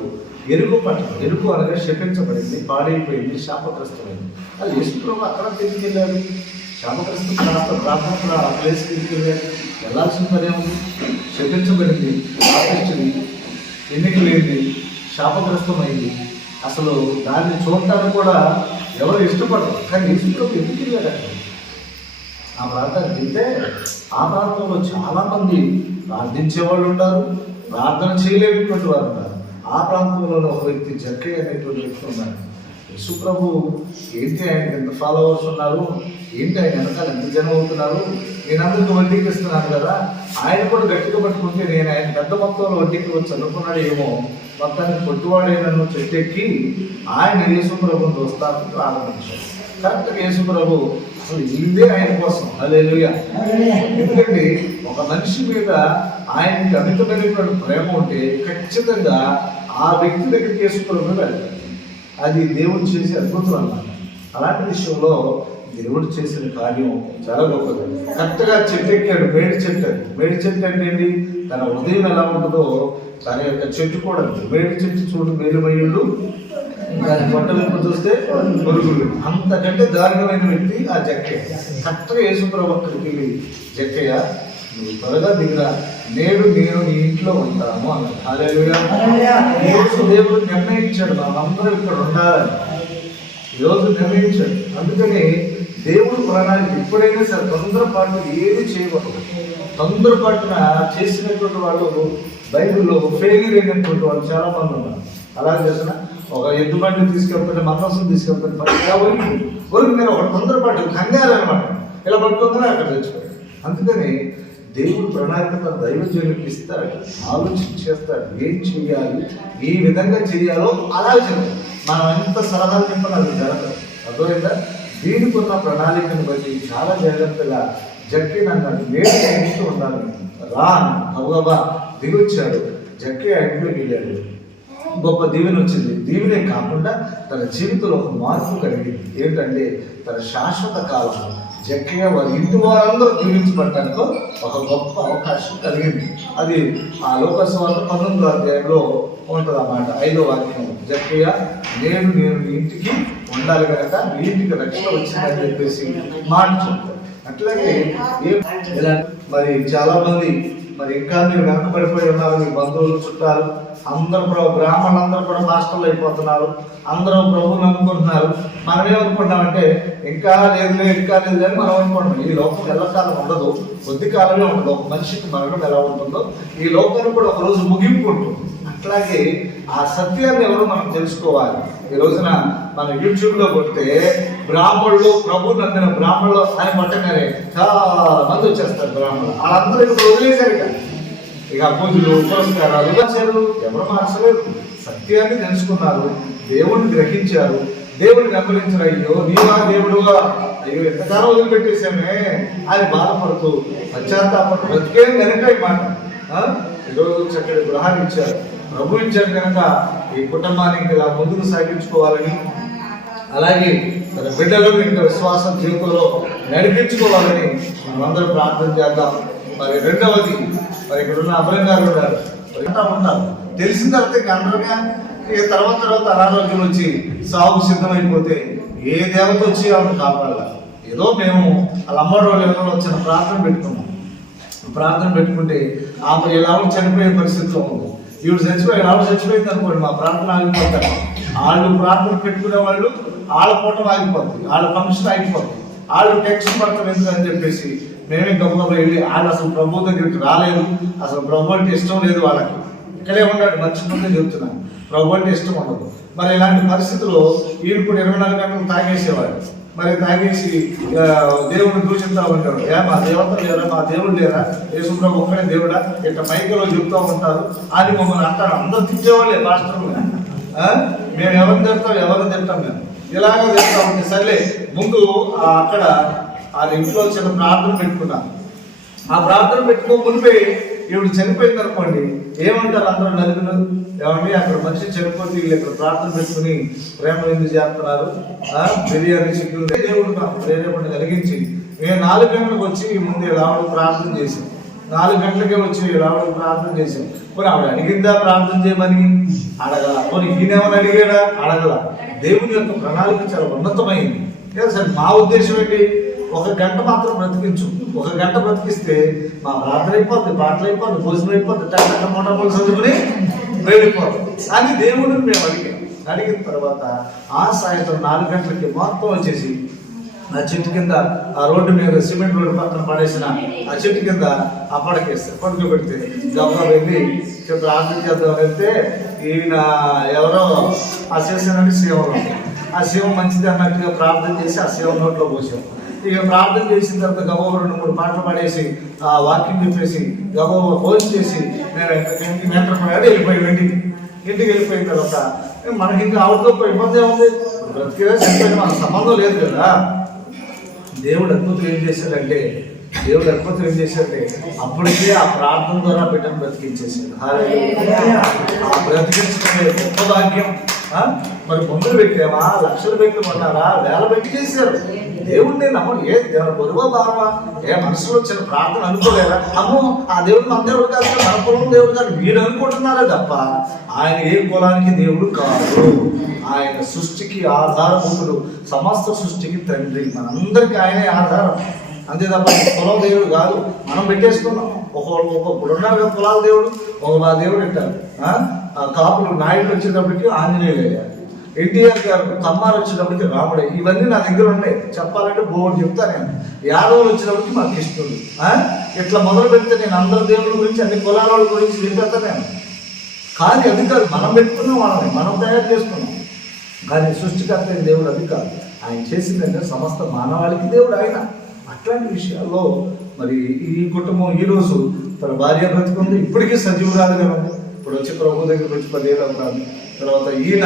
ఎరుకు అనగా శపించబడింది, పాడైపోయింది, శాపగ్రస్తమైంది. అది యేసు ప్రభు అక్కడ తీసుకెళ్ళారు. శాపగ్రస్తం ప్రార్థన ఆ ప్లేస్కి తీసుకెళ్ళారు. వెళ్ళాల్సిన పని ఉంది. శపించబడింది, పాపించింది, ఎన్నిక లేనిది, శాపగ్రస్తమైంది. అసలు దాన్ని చూడటానికి కూడా ఎవరు ఇష్టపడరు. కానీ యేసు ప్రభు ఎందుకు వెళ్ళారంటే ఆ ప్రాంతానికి వెళ్తే ఆ ప్రాంతంలో చాలామంది ప్రార్థించేవాళ్ళు ఉంటారు, ప్రార్థన చేయలేనటువంటి వారు ఉన్నారు. ఆ ప్రాంతంలో ఒక వ్యక్తి జక్కయ్య అనేటువంటి వ్యక్తి ఉన్నారు. యేసు ప్రభు ఏంటి ఆయనకి ఎంత ఫాలోవర్స్ ఉన్నారు, ఏంటి ఆయన వెనకాల ఎంత జనం అవుతున్నారు, నేను అందరికీ వడ్డీకి ఇస్తున్నాను కదా, ఆయన కూడా గట్టిగా పట్టుకుంటే నేను ఆయన పెద్ద మొత్తంలో వడ్డీకి వచ్చి అనుకున్నాడు ఏమో. మొత్తానికి పొట్టువాడే నన్ను చెట్టెక్కి ఆయన యేసు ప్రభుని చూస్తాను ప్రారంభించాడు. కరెక్ట్గా యేసు ప్రభు అసలు ఇదే ఆయన కోసం. హల్లెలూయా. ఎందుకంటే ఒక మనిషి మీద ఆయనకి అమితమైనటువంటి ప్రేమ ఉంటే ఖచ్చితంగా ఆ వ్యక్తి దగ్గరికి యేసు ప్రభు వెళ్ళాలి. అది దేవుడు చేసే అద్భుతం అన్నమాట. అలాంటి విషయంలో దేవుడు చేసిన కార్యం చాలా గొప్పది. కరెక్ట్గా చెట్టు ఎక్కాడు, మేడి చెట్టు. మేడి చెట్టు అంటే ఏంటి, తన ఉదయం ఎలా ఉంటుందో తన యొక్క చెట్టు కూడా మేడి చెట్టు చూడు మేలుమయ్యుడు, దాని బట్టలు చూస్తే పొరుగుడు. అంతకంటే దారుణమైన వ్యక్తి ఆ జక్కయ్య. కరెక్ట్గా యేసుప్రభు అక్కడికి వెళ్ళి జక్కయ్య నువ్వు త్వరగా దిగురా, నేడు నేను నీ ఇంట్లో ఉంటాను అన్నాడు. హల్లెలూయా. ఈరోజు దేవుడు నిర్ణయించాడు మనందరూ ఇక్కడ ఉండాలని. ఈరోజు నిర్ణయించాడు. అందుకని దేవుడు ప్రణాళిక ఎప్పుడైనా సరే తొందరపాటు ఏది చేయకూడదు. తొందరపాటున చేసినటువంటి వాళ్ళు బైబిల్లో ఫెయిల్యూర్ అయినటువంటి వాళ్ళు చాలా మంది ఉన్నారు. అలా చేసిన ఒక ఎద్దు బండి తీసుకెళ్తుంటే మందసం తీసుకెళ్తుంటే వరకు మీరు ఒక తొందరపాటు కంగారు అనమాట, ఇలా పట్టుకుందని అక్కడ తెచ్చుకోండి. అందుకని దేవుడు ప్రణాళిక తన దైవజనులకు ఇస్తాడు, ఆలోచించేస్తాడు. ఏం చేయాలి, ఏ విధంగా చేయాలో అలా చేయాలి. మనం ఎంత సలహాలు చెప్పాలి అది జరగదు. అర్థమైందా? దీనికి ఉన్న ప్రణాళికను బట్టి చాలా జాగ్రత్తగా జక్కయ్య అన్నాడు, నేను ఇంట్లో ఉండాలి రా అవ్వబా దిగొచ్చాడు. జక్కయ్య ఇంట్లోకి వెళ్ళాడు. గొప్ప దీవెన వచ్చింది. దీవెనే కాకుండా తన జీవితంలో ఒక మార్పు కలిగింది. ఏంటంటే తన శాశ్వత కాలం జక్కయ్య వారి ఇంటి వారందరూ జీవించబడటానికి ఒక గొప్ప అవకాశం కలిగింది. అది ఆ లోక సువార్త 19వ అధ్యాయంలో ఉంటుంది అన్నమాట. 5వ వాక్యం జక్కయ్య నేను నీ ఇంటికి ఉండాలి కనుక నీ ఇంటికి రక్షణ వచ్చిందని చెప్పేసి మాట చెప్తారు. అట్లాగే మరి చాలా మంది మరి ఇంకా మీరు వెనకబడిపోయి ఉన్నారు. మీ బంధువులు చుట్టాలు అందరూ బ్రాహ్మణులందరూ కూడా మాస్టర్లు అయిపోతున్నారు. అందరూ ప్రభువుని నమ్ముకుంటున్నారు. మనం ఏమనుకుంటామంటే ఇంకా లేదులే అని మనం అనుకుంటున్నాం. ఈ లోకం ఎల్లకాలం ఉండదు, కొద్ది కాలమే ఉండదు. ఒక మనిషికి మరణం ఎలా ఉంటుందో ఈ లోకానికి కూడా ఒక రోజు ముగింపు ఉంటుంది. అట్లాగే ఆ సత్యాన్ని ఎవరో మనం తెలుసుకోవాలి. ఈ రోజున మన యూట్యూబ్ లో కొడితే బ్రాహ్మణులు ప్రభు నమ్మిన బ్రాహ్మణులు అని పట్టగానే చాలా మంది వచ్చేస్తారు బ్రాహ్మణులు. వాళ్ళందరూ ఇప్పుడు వదిలేశారు. ఇక పూజలు పురస్కారాలు వచ్చారు, ఎవరు మార్చలేదు. సత్యాన్ని తెలుసుకున్నారు, దేవుడిని గ్రహించారు, దేవుడిని వెంబడించారు. అయ్యో నీవా దేవుడుగా, అయ్యో ఎంతకాలం వదిలిపెట్టేశామే అని బాధపడుతూ పశ్చాత్తాపడు బ్రతికేం కనుక ఈ మాట ఈరోజు చక్కటి గృహాన్ని ఇచ్చారు, ప్రభు ఇచ్చారు కనుక ఈ కుటుంబాన్ని ఇంకా ముందుకు సాగించుకోవాలని, అలాగే తన బిడ్డలను ఇంకా విశ్వాసం జీవితంలో నడిపించుకోవాలని మనందరూ ప్రార్థన చేద్దాం. మరి రెండవది, మరి ఇక్కడ ఉన్న అబ్రహం గారు ఉన్నారు, ఉంటారు. తెలిసిన తర్వాత ఇంకా అందరుగా ఇక తర్వాత అనారోగ్యం వచ్చి సాగు సిద్ధమైపోతే ఏ దేవత వచ్చి ఆవిడ కాపాడాలి. ఏదో మేము వాళ్ళ అమ్మడి వాళ్ళు ఎవరో వచ్చిన ప్రార్థన పెట్టుకున్నాం. ప్రార్థన పెట్టుకుంటే ఆమె ఎలా చనిపోయే పరిస్థితిలో ఉంది. ఈవిడ చచ్చిపోయింది అనుకోండి, మా ప్రార్థన ఆగిపోతారు. వాళ్ళు ప్రార్థన పెట్టుకునే వాళ్ళు వాళ్ళ పూట ఆగిపోతుంది, వాళ్ళ ఫంక్షన్ ఆగిపోతుంది, వాళ్ళు టెన్షన్ పడతారు ఎందుకని చెప్పేసి మేమే గొప్పగా వెళ్ళి వాళ్ళు అసలు ప్రభు దగ్గరికి రాలేదు. అసలు ప్రభు అంటే ఇష్టం లేదు వాళ్ళకి. ఇక్కడే ఉన్నాడు, మర్చిపోతే చెప్తున్నాను, ప్రభు అంటే ఇష్టం ఉండదు. మరి ఇలాంటి పరిస్థితుల్లో వీళ్ళు కూడా 24 గంటలు తాగేసేవాడు. మరి తాగేసి దేవుడిని దూషిస్తూ ఉంటారు. మా దేవత లేరా, మా దేవుడు లేరా, యేసుప్రభు ఒక్కడే దేవుడా, ఇట్లా మైకలో చెప్తూ ఉంటారు అని మమ్మల్ని అంటారు. అందరూ తిట్టేవాళ్ళే పాస్టర్లు. మేము ఎవరిని తింటాం మేము ఇలాగ చెప్తా ఉంటే సర్లే. ముందు అక్కడ ఆ ఇంట్లో చిన్న ప్రార్థన పెట్టుకున్నాం. ఆ ప్రార్థన పెట్టుకో మునిపే ఈవిడ చనిపోయింది అనుకోండి, ఏమంటారు అందరూ నలుగురు, ఏమండి అక్కడ మనిషి చనిపోతే వీళ్ళు ఇక్కడ ప్రార్థన పెట్టుకుని ప్రేమ ఎందుకు చేస్తున్నారు, బిర్యానీ చిక్కులు. దేవుడు నాకు ప్రేరేపణ కలిగించి మేము 4 గంటలకు వచ్చి ముందు రావడం ప్రార్థన చేసాం. 4 గంటలకే వచ్చి రావడం ప్రార్థన చేసాం. పోనీ ఆవిడ అడిగిందా ప్రార్థన చేయమని? అడగల. పోనీ ఈయనేమని అడిగాడా? అడగల. దేవుని యొక్క ప్రణాళిక చాలా ఉన్నతమైంది. సరే, మా ఉద్దేశం ఏంటి, 1 గంట మాత్రం బ్రతికించు. 1 గంట బ్రతికిస్తే మా ప్రార్థన అయిపోద్ది, పాటలు అయిపోద్ది, భోజనం అయిపోద్ది, టక్క మోటార్ చదువుకుని వెళ్ళిపోతుంది అని దేవుడిని మేము అడిగిన తర్వాత ఆ సాయంత్రం 4 గంటలకి మొత్తం వచ్చేసి ఆ చెట్టు కింద, ఆ రోడ్డు మీద సిమెంట్ రోడ్డు పక్కన పడేసిన ఆ చెట్టు కింద అప్పడకేస్తారు. పడుకోబెడితే గబ్బా వెళ్ళి ప్రార్థన చేద్దాం వెళ్తే ఈయన ఎవరో ఆ చేసానంటే శివం, ఆ శివం మంచిది అన్నట్టుగా ప్రార్థన చేసి ఆ శివం నోట్లో పోసాం. ఇక ప్రార్థన చేసిన తర్వాత గబోబ 2-3 పాటలు పాడేసి ఆ వాక్యం చెప్పేసి గబోబ భోజనం చేసి నేను ఇంటికి వెళ్ళిపోయిన తర్వాత మనకి ఇంకా అవుట్లోకి ఇబ్బంది ఏముంది, బ్రతికేదా చనిపోయిన మన సంబంధం లేదు కదా. దేవుడు అద్భుతం ఏం చేశాడంటే అప్పటికే ఆ ప్రార్థన ద్వారా బిడ్డను బ్రతికించేసాడు. బ్రతికించడమే గొప్ప భాగ్యం. మరి ముందులు పెట్టామా, లక్షలు పెట్టి కొన్నారా, వేల పెట్టి చేశారు. దేవుడిని నమ్మడు. బరువా భావమా, మనసులో వచ్చిన ప్రార్థన అనుకోలేరా? అమ్మో ఆ దేవుడు మన దేవుడు కాదు, మన కులం దేవుడు కాదు మీరు అనుకుంటున్నారా తప్ప ఆయన ఏ కులానికి దేవుడు కాదు. ఆయన సృష్టికి ఆధారభూతుడు, సమస్త సృష్టికి తండ్రి, మనందరికీ ఆయనే ఆధారం. అంతే తప్ప కులం దేవుడు కాదు. మనం పెట్టేసుకున్నాం. ఒక్కొక్కడు ఉన్నారు కదా కులాల దేవుడు, మా దేవుడు అంటారు. కాపులు నాయుడు వచ్చేటప్పటికి ఆంజనేయులు అయ్యారు, ఎన్టీఆర్ గారు కమ్మారు వచ్చేటప్పటికి రాముడే. ఇవన్నీ నా దగ్గర ఉన్నాయి, చెప్పాలంటే బోర్డు చెప్తాను నేను. యాదవులు వచ్చేటప్పటికి మా కృష్ణుడు. ఇట్లా మొదలు పెడితే నేను అందరి దేవుళ్ళ గురించి, అన్ని కులాల వాళ్ళ గురించి చెప్పేస్తాను నేను. కానీ అది కాదు, మనం పెట్టుకున్నాం, వాళ్ళని మనం తయారు చేసుకున్నాం. కానీ సృష్టికర్త దేవుడు అది కాదు. ఆయన చేసిందంటే సమస్త మానవాళికి దేవుడు ఆయన. అట్లాంటి విషయాల్లో మరి ఈ కుటుంబం ఈరోజు తన భార్య బ్రతుకుంది, ఇప్పటికీ సజీవురాలుగా ఉంది. ఇప్పుడు వచ్చి ప్రభు దగ్గరికి వచ్చి 10 ఏళ్ళు అవుతాను. తర్వాత ఈయన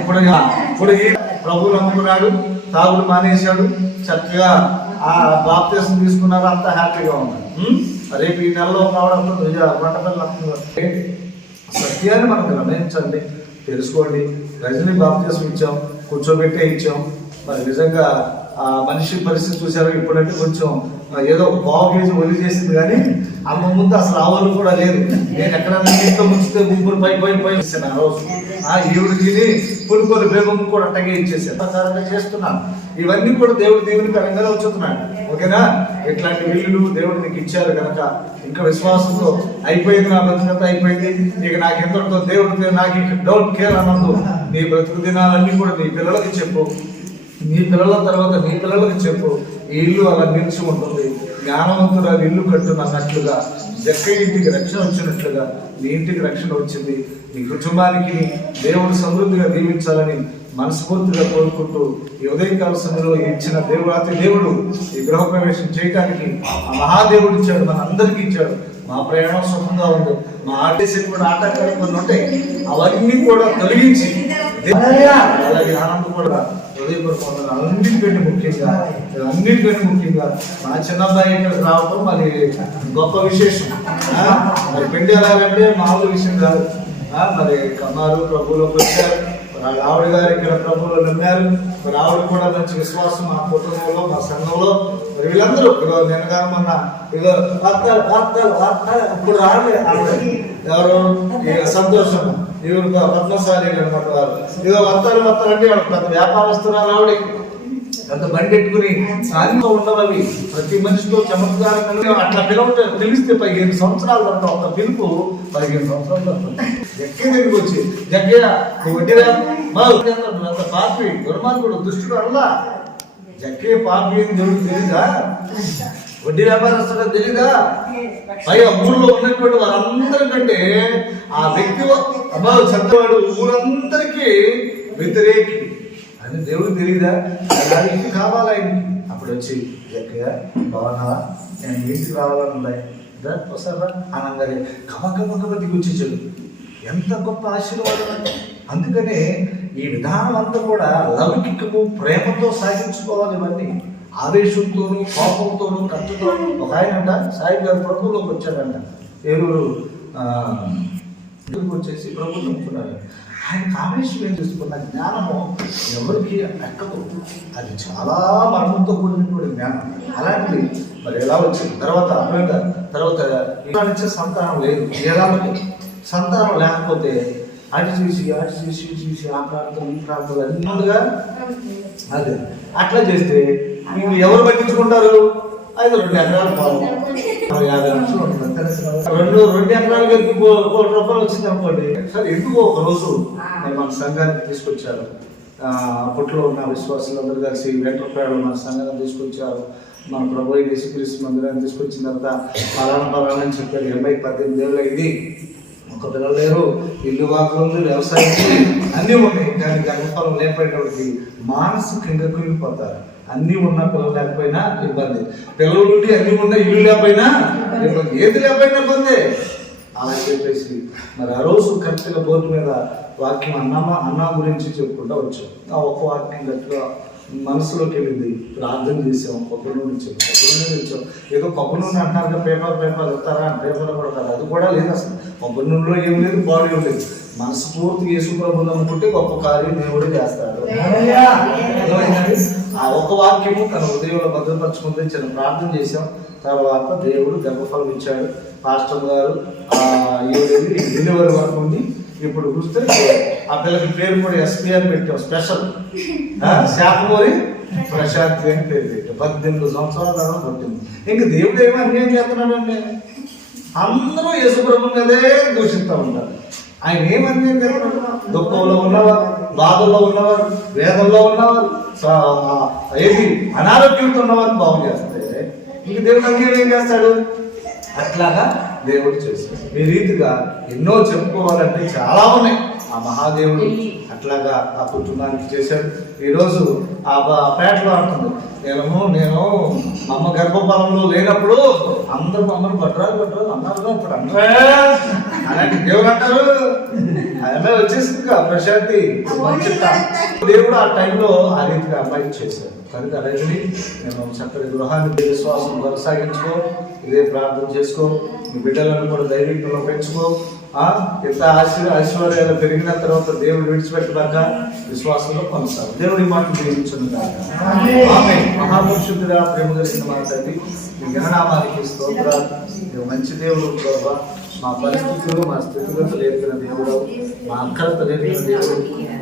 ఇప్పుడు ఈ ప్రభువు నమ్ముకున్నాడు, తాగుడు మానేశాడు, చక్కగా ఆ బాప్తిసం తీసుకున్నారు, అంతా హ్యాపీగా ఉన్నారు. రేపు ఈ నెలలో రావడం మంటపల్లి సత్యాన్ని మనం గమనించండి, తెలుసుకోండి. రజనీ బాప్తిసం ఇచ్చాం, కూర్చోబెట్టే ఇచ్చాం. మరి నిజంగా ఆ మనిషి పరిస్థితి చూసారు. ఇప్పుడంటే కొంచెం ఏదో 1/2 కేజీ ఒలి చేసింది, కానీ అమ్మ ముందు అసలు ఆవులు కూడా లేదు. నేను ఎక్కడన్నా ఇంట్లో ముంచితే గుంపులు పోయి ఇస్తాను ఆ రోజు. ఈవిడికి పులుకొని బేబమ్మ కూడా అట్టగే ఇచ్చేసాను. ప్రకారంగా చేస్తున్నాను. ఇవన్నీ కూడా దేవుని పరంగా వచ్చుతున్నాడు. ఓకేనా? ఇట్లాంటి వీళ్ళు దేవుడు నీకు ఇచ్చారు కనుక ఇంకా విశ్వాసంతో అయిపోయింది, నా బ్రతుకంత అయిపోయింది, ఇక నాకు ఎంతటితో దేవుడితో నాకు డౌట్ కేర్ అన్నది. నీ బ్రతుకు దినాలన్నీ కూడా నీ పిల్లలకి చెప్పు, నీ పిల్లల తర్వాత నీ పిల్లలకి చెప్పు. ఈ ఇల్లు అలా నిలిచి ఉంటుంది. జ్ఞానవంతుడు అది ఇల్లు కట్టునన్నట్లుగా జక్కయ్య ఇంటికి రక్షణ వచ్చినట్లుగా నీ ఇంటికి రక్షణ వచ్చింది. నీ కుటుంబానికి దేవుడు సమృద్ధిగా దీవించాలని మనస్ఫూర్తిగా కోరుకుంటూ ఈ ఉదయకాల సమయంలో ఇచ్చిన దేవుడు ఈ గృహప్రవేశం చేయడానికి ఆ మహాదేవుడు ఇచ్చాడు, మన అందరికీ ఇచ్చాడు. మా ప్రయాణం సుఖంగా ఉంది. మా ఆర్టీసీ కూడా ఆటంకాలు కొన్ని ఉంటాయి, అవన్నీ కూడా తొలగించి అలాగే ఆనందం కూడా హృదయపూర్వక అన్నిటికంటే ముఖ్యంగా మా చిన్నబ్బాయి ఇక్కడికి రావడం మరి గొప్ప విశేషం. మరి పెళ్లి ఎలాగంటే మామూలు విషయం కాదు. మరి కన్నారు ప్రభువులోకి వచ్చారు. ఆవిడ గారు ఇక్కడ ప్రభువులో నమ్మారు. మరి ఆవిడ కూడా మంచి విశ్వాసం మా కుటుంబంలో, మా సంఘంలో. మరి వీళ్ళందరూ నిన్నగా మొన్న ఇప్పుడు రాలే ఎవరు సంతోషం ఇవరు పద్మశాలి అనమాట. వారు ఇదో వస్తారంటే పెద్ద వ్యాపారస్తురాలు ఆవిడ. పెద్ద బండి ఎట్టుకుని సాధిలో ఉండవవి ప్రతి మనిషితో చమత్కారంగా అట్లా పిలవటం తెలిస్తే 15 సంవత్సరాలు పడతాం. ఒక పిలుపు 15 సంవత్సరాలు పడుతుంది. జగ్గయ్య దగ్గరికి వచ్చి జగ్గయ్య నువ్వు వడ్డీరా అంత పాపి దుర్మార్గుడు దుష్టుడు అలా. జగ్గయ్య పాపి అని దేవుడు తెలీదా? వడ్డీ వ్యాపారస్తుడు తెలీదా? పైగా ఊళ్ళో ఉన్నటువంటి వారందరికంటే ఆ వ్యక్తి చంద్రవాడు ఊరందరికీ వ్యతిరేకి అని దేవుడు తెలీదా? ఇంటికి కావాలా? అప్పుడు వచ్చి జగ్గయ్య బాగున్నావా, నేను ఇంటికి రావాలనున్నాయి వస్తారా అనగానే గమగమగమ దిగొచ్చేసాడు. ఎంత గొప్ప ఆశీర్వాదం అంటే. అందుకనే ఈ విధానం అంతా కూడా లౌకికము ప్రేమతో సాగించుకోవాలి. ఇవన్నీ ఆవేశంతోనూ కోపంతోనూ ఖర్చుతో. ఒక ఆయనంట సాయి గారు ప్రభువులోకి వచ్చాడంట. ఏలూరు వచ్చేసి ప్రభుత్వం నమ్ముకున్నాడు. ఆయనకు ఆవేశం ఏం చేసుకున్న జ్ఞానము ఎవరికి ఎక్కదు. అది చాలా మర్మంతో కూడినటువంటి జ్ఞానం. అలాంటిది మరి ఎలా వచ్చింది తర్వాత ఇలాంటి సంతానం లేదు. ఎలా సంతానం లేకపోతే అటు చూసి ఆ ప్రాంతం ఈ ప్రాంతం అన్నదిగా అదే అట్లా చేస్తే మీకు ఎవరు పట్టించుకుంటారు? 2 ఎకరాలు పాలు 50 లక్షలు ఉంటుంది. 2 ఎకరాలు 1 కోటి రూపాయలు వచ్చింది అనుకోండి. సరే ఎందుకో ఒక రోజు మన సంఘానికి తీసుకొచ్చారు. అప్పట్లో ఉన్న విశ్వాసులందరూ కలిసి వెంట్రప్రాయలు మన సంఘాన్ని తీసుకొచ్చారు. మన ప్రభు యేసుక్రీస్తు మందిరాన్ని తీసుకొచ్చిన తర్వాత పలానా అని చెప్పారు. 18 ఏళ్ళు ఇది ఒక పిల్లలు లేరు, ఇల్లు వాకులు ఉంది, వ్యవసాయం అన్నీ ఉన్నాయి. కానీ గర్భఫలం లేకపోయేటప్పటికి మానసికంగా కృంగిపోతారు. అన్నీ ఉన్నా పిల్లలు లేకపోయినా ఇబ్బంది, పిల్లలు ఉండి అన్నీ ఉన్నా ఇల్లు లేకపోయినా ఇబ్బంది, ఏది లేకపోయినా ఇబ్బంది. అలా చెప్పేసి మరి ఆ రోజు కరెక్ట్గా బోర్డు మీద వాక్యం అన్నా గురించి చెప్పుకుంటూ వచ్చాం. ఆ ఒక్క వాక్యం గట్టిగా మనసులోకి వెళ్ళింది. ప్రార్థన చేసాం. కొబ్బరి నూనె ఇచ్చాం. ఏదో కొబ్బరి నూనె అంటారు, పేపర్ ఇస్తారా? పేపర్ కూడా కాదు, అది కూడా లేదు అసలు. కొబ్బరి నూనెలో ఏం లేదు, బాడీ లేదు. మనస్ఫూర్తి యేసు ప్రభువుని అనుకుంటే గొప్ప కార్యం దేవుడే చేస్తాడు. ఆ ఒక్క వాక్యము తన హృదయంలో భద్రపరచుకుంటే చిన్న ప్రార్థన చేశాం. తర్వాత దేవుడు గర్భఫలం ఇచ్చాడు. పాస్టర్ గారు 7 డెలివరీ వరకు ఉంది. ఇప్పుడు చూస్తే ఆ పిల్లకి పేరు కూడా ఎస్పీ అని పెట్టాం. స్పెషల్ శాఖమూరి ప్రశాంతి అని పేరు పెట్టాం. 18 సంవత్సరాల పట్టింది. ఇంకా దేవుడు ఏమో అన్యాయం చేస్తున్నాడండి. అందరూ యేసు ప్రభువుని అదే దూషిస్తూ ఉంటారు. ఆయన ఏమన్యాయం చేస్తున్నాడు? దుఃఖంలో ఉన్నవారు, బాధల్లో ఉన్నవారు, వేదంలో ఉన్నవారు, అనారోగ్యంతో ఉన్నవారు బాగు చేస్తే ఇంక దేవుడు అన్యాయం ఏం చేస్తాడు? అట్లాగా దేవుడు చేశాడు. ఈ రీతిగా ఎన్నో చెప్పుకోవాలంటే చాలా ఉన్నాయి. ఆ మహాదేవుడు అట్లాగా ఆ కుటుంబానికి చేశాడు. ఈరోజు ఆ పేటలో అంటుంది, నేను మా అమ్మ గర్భఫలంలో లేనప్పుడు అందరూ మమ్మల్ని పట్టరాలు అన్నారు. ఇప్పుడు అందరూ అలాంటి దేవుడు అంటారు. అదే వచ్చేసింది ప్రశాంతి మంచి. దేవుడు ఆ టైంలో ఆ రీతిగా అమ్మాయికి చేశాడు. కనుక రైతుని నేను చక్కటి గృహాన్ని విశ్వాసం కొనసాగించుకో, ఇదే ప్రార్థన చేసుకో, మీ బిడ్డలను కూడా దైవికంలో పెంచుకో. ఇంత ఐశ్వర్యాలు పెరిగిన తర్వాత దేవుడు విడిచిపెట్టబాక విశ్వాసంలో కొనసాగు. దేవుడి మాట జీవించును ఆమె మహాపురుషుడిగా ప్రేమ కలిగిన మా తండ్రి మీ గణనామానికి స్తోత్రాలు. మంచి దేవుడు ప్రభా, మా పరిస్థితులు మా స్థితిగతులు ఎరిగిన దేవుడు, మా అక్కలతో ఎరిగిన దేవుడు,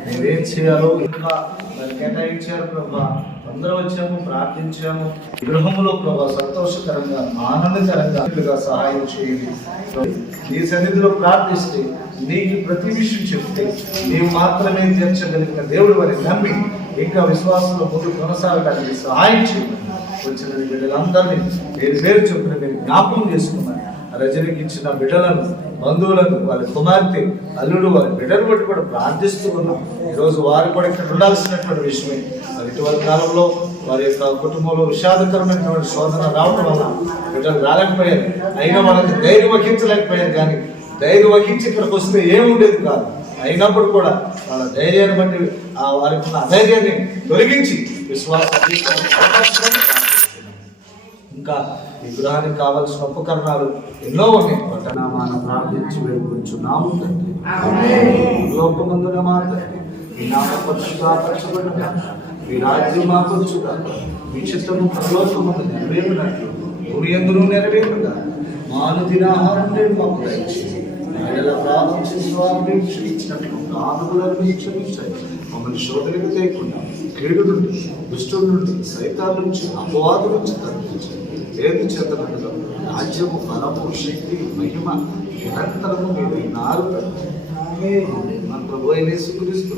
మేమేం చేయాలో ఇంకా మరి కేటాయించారు ప్రభా. అందరూ వచ్చాము, ప్రార్థించాము. గృహంలో ప్రభా సంతోషకరంగా ఆనందకరంగా సహాయం చేయండి. నీ సన్నిధిలో ప్రార్థిస్తే నీకు ప్రతి విషయం చెప్తే నీవు మాత్రమే తీర్చగలిగిన దేవుడు అని నమ్మి ఇంకా విశ్వాసంలో ముందు కొనసాగడానికి సహాయం చేయండి. వచ్చిన బిడ్డలందరినీ పేరు పేరు చొప్పున మీరు జ్ఞాపకం చేసుకున్నారు. రజనికి ఇచ్చిన బిడ్డలను, బంధువులను, వారి కుమార్తె, అల్లుడు, వారి బిడ్డలు బట్టి కూడా ప్రార్థిస్తూ ఉన్నాం. ఈరోజు వారు కూడా ఇక్కడ ఉండాల్సినటువంటి విషయమే. మరి ఇటీవల కాలంలో వారి యొక్క కుటుంబంలో విషాదకరమైనటువంటి శోధన రావడం వల్ల బిడ్డలు రాలేకపోయారు. అయినా వాళ్ళకి ధైర్యం వహించలేకపోయారు. కానీ ధైర్యం వహించి ఇక్కడికి వస్తే ఏముండేది కాదు. అయినప్పుడు కూడా వాళ్ళ ధైర్యాన్ని బట్టి వారికి ఉన్న అధైర్యాన్ని తొలగించి విశ్వాసాన్ని ఇంకా ఈ గృహానికి కావాల్సిన ఉపకరణాలు ఎన్నో ఉన్నాయి. పట్టణామాన ప్రార్థించి వేడుకొంచున్నాము తండ్రి. లోకమందున మా తండ్రి, మీ నామ పరిశుద్ధపరచబడుగా, మీ రాజ్యం మాకొచ్చుగా, మీ చిత్తము పరలోకమందు నెరవేరునట్లు భూమి యందును నెరవేరుగా. మా అనుదిన ఆహారం నేడు మాకు దయచేయండి. ఎలా ప్రార్థన చేసి వారిని క్షమించినట్లు ప్రార్థనలను క్షమించండి. మమ్మల్ని శోధనకు తేకుండా కీడు నుండి, దుష్టుల నుండి, సైతాల నుంచి, అపవాదు నుంచి తప్పించండి. ఏది చేతనగా రాజ్యము, బలము, శక్తి, మహిమ నిరంతరము మీరు నారు మన ప్రభు అయిన యేసుక్రీస్తు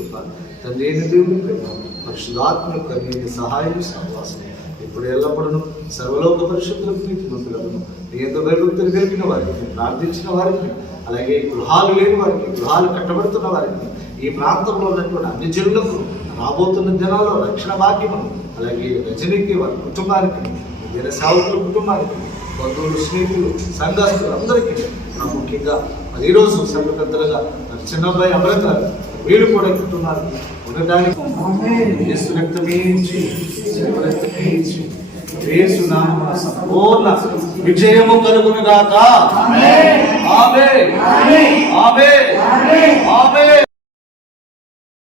తండ్రి అయిన దేవుని ప్రేమ, పరిశుద్ధాత్మ యొక్క సహాయం, సహవాసం ఇప్పుడు ఎల్లప్పుడూ సర్వలోక పరిశుద్ధులకు నీతిమంతులను నీ యొక్క భయభక్తులు కలిగిన వారికి, ప్రార్థించిన వారికి, అలాగే గృహాలు లేని వారికి, గృహాలు కట్టబడుతున్న వారికి, ఈ ప్రాంతంలో ఉన్నటువంటి అన్ని జనులకు రాబోతున్న దినాల్లో రక్షణ భాగ్యము, అలాగే రజనీకి, వారి కుటుంబానికి, వేరే సేవకుల కుటుంబానికి, బంధువులు, స్నేహితులు, సంఘస్థులు అందరికీ ముఖ్యంగా మరి ఈరోజు సంఘ పెద్దలుగా చిన్నబ్బాయి అమరంగారు వీళ్ళు కూడా కుటుంబాలు ఉండడానికి యేసు రక్తమేంచి యేసు నామమున సంపూర్ణ విజయము కలుగును గాక. ఆమేన్.